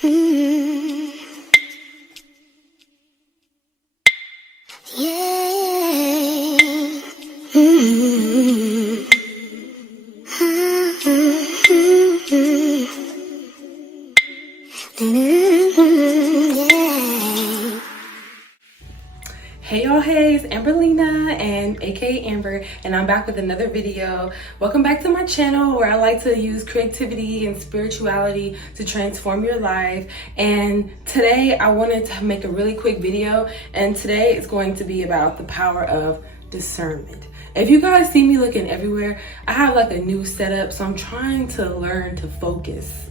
Mm. Yeah. Mm. Yeah. Hey y'all, hey, it's Amberlina and aka Amber, and I'm back with another video. Welcome back to my channel where I like to use creativity and spirituality to transform your life. And today I wanted to make a really quick video, and today it's going to be about the power of discernment. If you guys see me looking everywhere, I have like a new setup, so I'm trying to learn to focus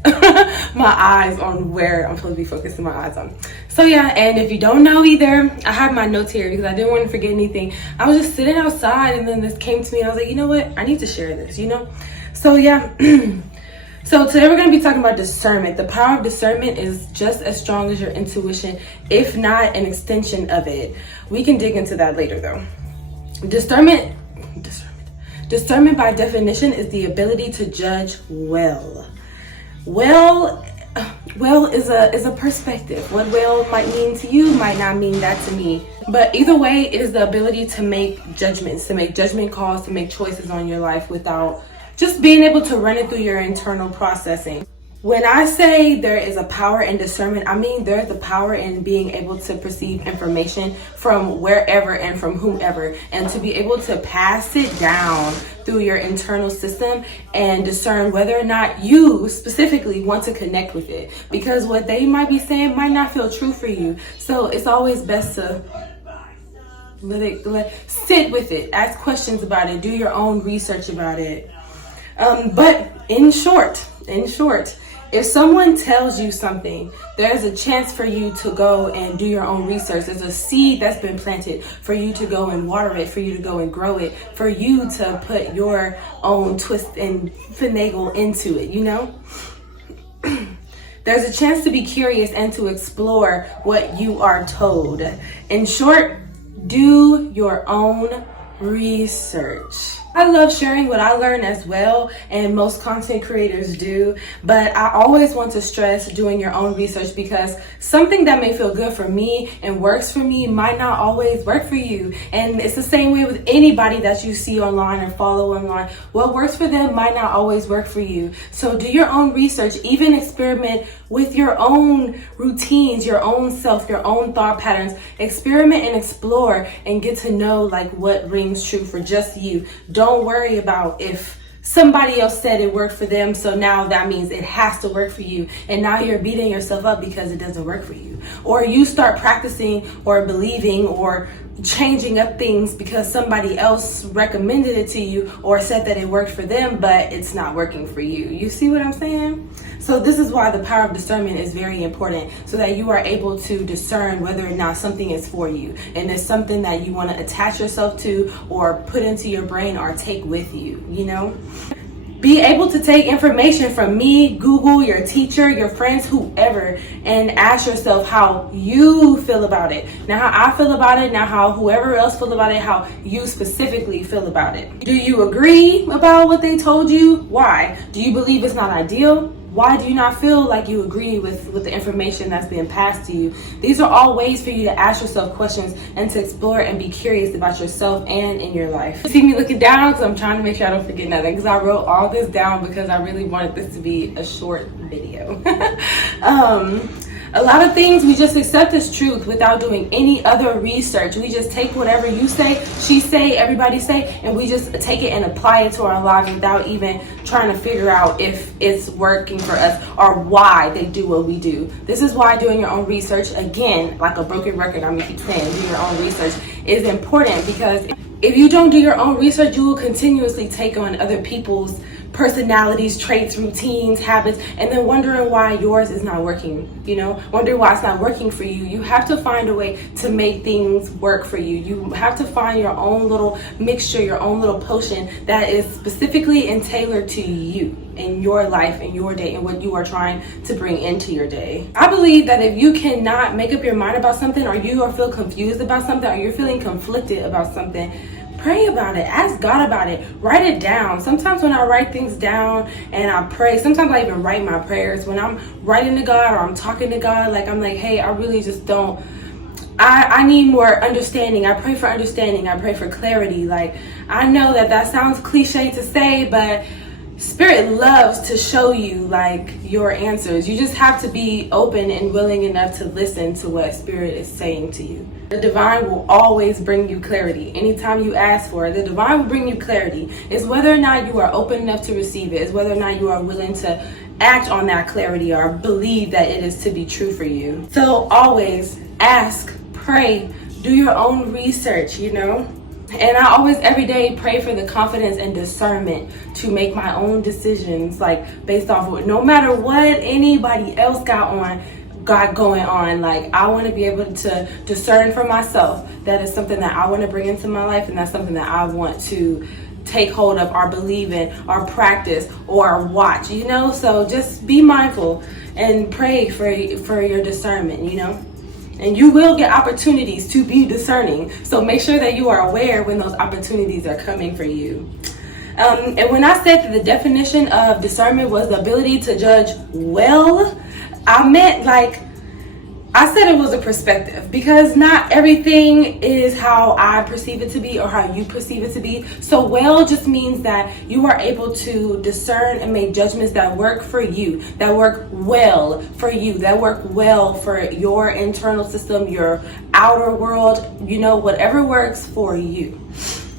my eyes on where I'm supposed to be focusing my eyes on. So yeah, and if you don't know either, I have my notes here because I didn't want to forget anything. I was just sitting outside and then this came to me and I was like, you know what? I need to share this, So yeah. So today we're going to be talking about discernment. The power of discernment is just as strong as your intuition, if not an extension of it. We can dig into that later though. Discernment by definition is the ability to judge well. Well is a perspective. What well might mean to you might not mean that to me. But either way, it is the ability to make judgments, to make judgment calls, to make choices on your life without just being able to run it through your internal processing. When I say there is a power in discernment, I mean there's the power in being able to perceive information from wherever and from whomever, and to be able to pass it down through your internal system and discern whether or not you specifically want to connect with it. Because what they might be saying might not feel true for you. So it's always best to sit with it, ask questions about it, do your own research about it. But in short, if someone tells you something, there's a chance for you to go and do your own research. There's a seed that's been planted for you to go and water it, for you to go and grow it, for you to put your own twist and finagle into it, There's a chance to be curious and to explore what you are told. In short, do your own research. I love sharing what I learn as well, and most content creators do, but I always want to stress doing your own research, because something that may feel good for me and works for me might not always work for you. And it's the same way with anybody that you see online or follow online. What works for them might not always work for you. So do your own research, even experiment with your own routines, your own self, your own thought patterns. Experiment and explore and get to know like what rings true for just you. Don't worry about if somebody else said it worked for them, so now that means it has to work for you, and now you're beating yourself up because it doesn't work for you. Or you start practicing or believing or changing up things because somebody else recommended it to you or said that it worked for them, but it's not working for you. You see what I'm saying? So this is why the power of discernment is very important, so that you are able to discern whether or not something is for you and it's something that you want to attach yourself to or put into your brain or take with you, Be able to take information from me, Google, your teacher, your friends, whoever, and ask yourself how you feel about it. Now how I feel about it, now how whoever else feels about it, how you specifically feel about it. Do you agree about what they told you? Why? Do you believe it's not ideal? Why do you not feel like you agree with the information that's being passed to you? These are all ways for you to ask yourself questions and to explore and be curious about yourself and in your life. You see me looking down because I'm trying to make sure I don't forget nothing, because I wrote all this down because I really wanted this to be a short video. A lot of things we just accept as truth without doing any other research. We just take whatever you say, she say, everybody say, and we just take it and apply it to our lives without even trying to figure out if it's working for us or why they do what we do. This is why doing your own research, again, like a broken record, I'm gonna keep saying, do your own research is important, because if you don't do your own research, you will continuously take on other people's personalities, traits, routines, habits, and then wondering why yours is not working, wondering why it's not working for you. You have to find a way to make things work for you. You have to find your own little mixture, your own little potion that is specifically and tailored to you in your life, in your day, and what you are trying to bring into your day. I believe that if you cannot make up your mind about something, or you feel confused about something, or you're feeling conflicted about something, pray about it. Ask God about it. Write it down. Sometimes when I write things down and I pray, sometimes I even write my prayers. When I'm writing to God or I'm talking to God, like I'm like, hey, I really just don't, I need more understanding. I pray for understanding. I pray for clarity. Like, I know that sounds cliche to say, but Spirit loves to show you like your answers. You just have to be open and willing enough to listen to what Spirit is saying to you. The divine will always bring you clarity. Anytime you ask for it, the divine will bring you clarity. It's whether or not you are open enough to receive it. It's whether or not you are willing to act on that clarity or believe that it is to be true for you. So always ask, pray, do your own research, you know? And I always, every day, pray for the confidence and discernment to make my own decisions, like based off of no matter what anybody else got going on. Like, I want to be able to discern for myself. That is something that I want to bring into my life, and that's something that I want to take hold of or believe in or practice or watch, you know? So just be mindful and pray for your discernment, you know? And you will get opportunities to be discerning. So make sure that you are aware when those opportunities are coming for you. And when I said that the definition of discernment was the ability to judge well, I meant like, I said it was a perspective, because not everything is how I perceive it to be or how you perceive it to be. So well just means that you are able to discern and make judgments that work for you, that work well for you, that work well for your internal system, your outer world, you know, whatever works for you.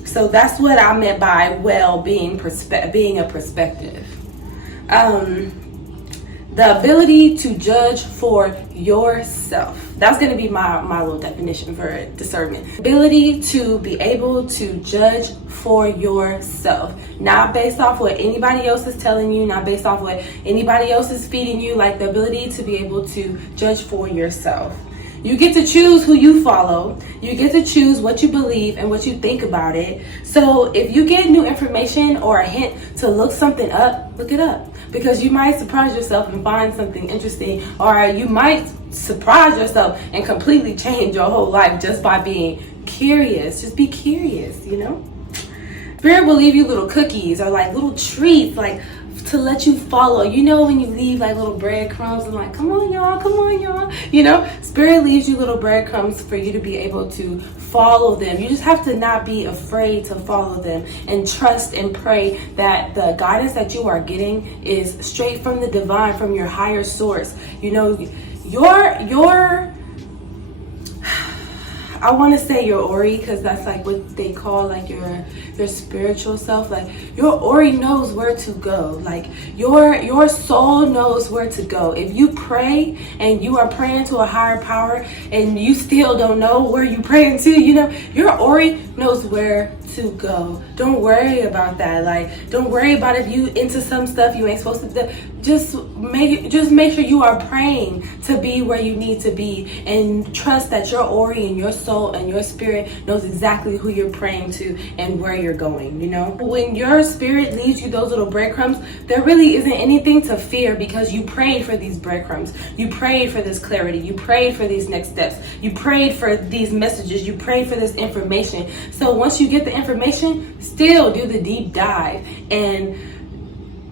So that's what I meant by well being a perspective. The ability to judge for yourself. That's going to be my little definition for discernment. Ability to be able to judge for yourself. Not based off what anybody else is telling you, not based off what anybody else is feeding you, like the ability to be able to judge for yourself. You get to choose who you follow. You get to choose what you believe and what you think about it. So if you get new information or a hint to look something up, look it up. Because you might surprise yourself and find something interesting, or you might surprise yourself and completely change your whole life just by being curious. Just be curious, you know? Spirit will leave you little cookies or like little treats, like to let you follow. You know, when you leave like little breadcrumbs and like, come on y'all, you know, Spirit leaves you little breadcrumbs for you to be able to follow them. You just have to not be afraid to follow them and trust and pray that the guidance that you are getting is straight from the divine, from your higher source. You know, your I want to say your Ori, because that's like what they call like your spiritual self. Like your Ori knows where to go. Like your soul knows where to go. If you pray and you are praying to a higher power and you still don't know where you praying to, you know, your Ori knows where to go. Don't worry about that. Like, don't worry about if you into some stuff you ain't supposed to do. Just make sure you are praying to be where you need to be, and trust that your Ori and your soul and your spirit knows exactly who you're praying to and where you're going, you know? When your spirit leaves you those little breadcrumbs, there really isn't anything to fear, because you prayed for these breadcrumbs. You prayed for this clarity. You prayed for these next steps. You prayed for these messages. You prayed for this information. So once you get the information, still do the deep dive and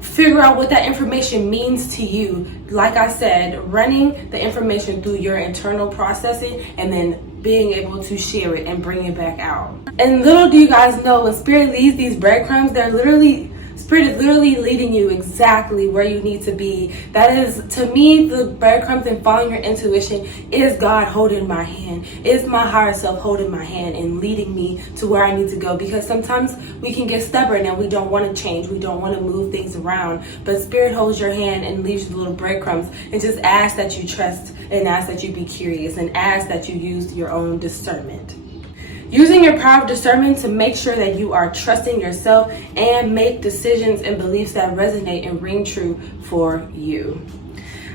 figure out what that information means to you. Like I said, running the information through your internal processing and then being able to share it and bring it back out. And little do you guys know, when Spirit leaves these breadcrumbs, Spirit is literally leading you exactly where you need to be. That is, to me, the breadcrumbs and following your intuition is God holding my hand. Is my higher self holding my hand and leading me to where I need to go. Because sometimes we can get stubborn and we don't want to change. We don't want to move things around. But Spirit holds your hand and leaves you little breadcrumbs and just asks that you trust and asks that you be curious and asks that you use your own discernment. Using your power of discernment to make sure that you are trusting yourself and make decisions and beliefs that resonate and ring true for you.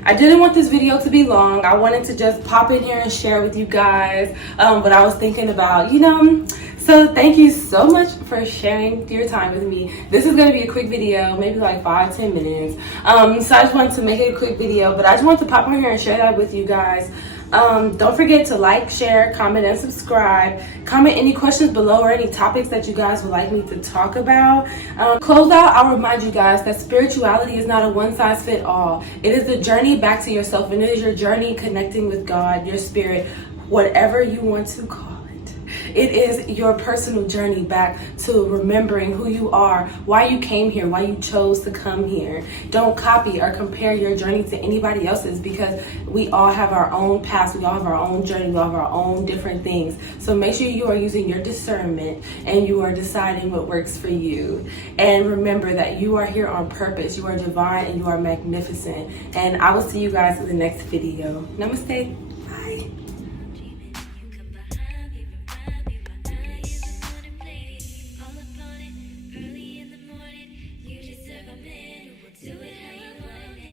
I didn't want this video to be long. I wanted to just pop in here and share with you guys what I was thinking about, you know. So thank you so much for sharing your time with me. This is going to be a quick video, maybe like 5-10 minutes. So I just wanted to make it a quick video, but I just wanted to pop in here and share that with you guys. Don't forget to like, share, comment, and subscribe. Comment any questions below or any topics that you guys would like me to talk about. Close out, I'll remind you guys that spirituality is not a one-size-fits-all. It is a journey back to yourself, and it is your journey connecting with God, your spirit, whatever you want to call it. It is your personal journey back to remembering who you are, why you came here, why you chose to come here. Don't copy or compare your journey to anybody else's, because we all have our own past, we all have our own journey, we all have our own different things. So make sure you are using your discernment and you are deciding what works for you. And remember that you are here on purpose. You are divine and you are magnificent. And I will see you guys in the next video. Namaste.